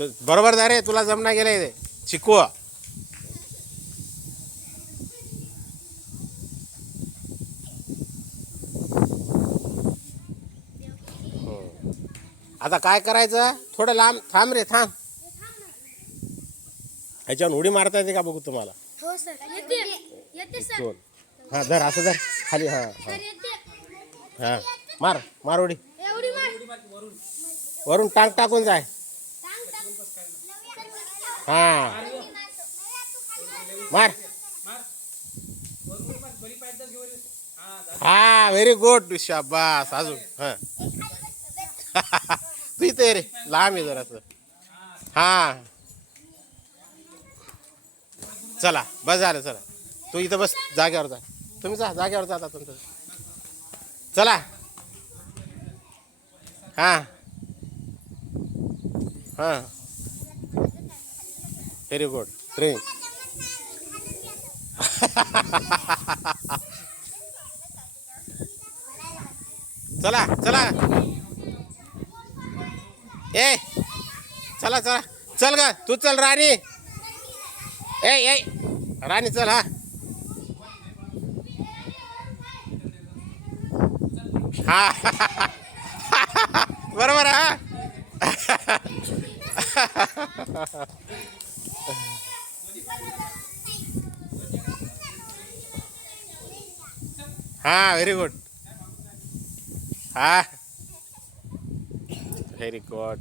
बरोबर जा रे, तुला जमना गेले ते शिकव. आता काय करायचं, थोडं लांब थांब रे, थांब. ह्याच्यावर उडी मारता येते का बघू तुम्हाला? हो सर, येते सर. दोन. हा धर, असं धर खाली. हा सर येते. हा मार मार उडी. एवढी मार. वरून टांग टाकून जाय. हा मार. हा व्हेरी गुड, शाबास. अजून हा तू इथे रे, लांब आहे जरासं. हा चला बस झालं, चला तू इथं बस जाग्यावर जा. तुम्ही जा जाग्यावर जाता तुमचं. चला. हां हां व्हेरी गुड ट्रेनिंग. चला चला ए चला चला चल ग, तू चल राणी. ए ए राणी चल. हा हा बरोबर हा. हा व्हेरी गुड. हा व्हेरी गुड.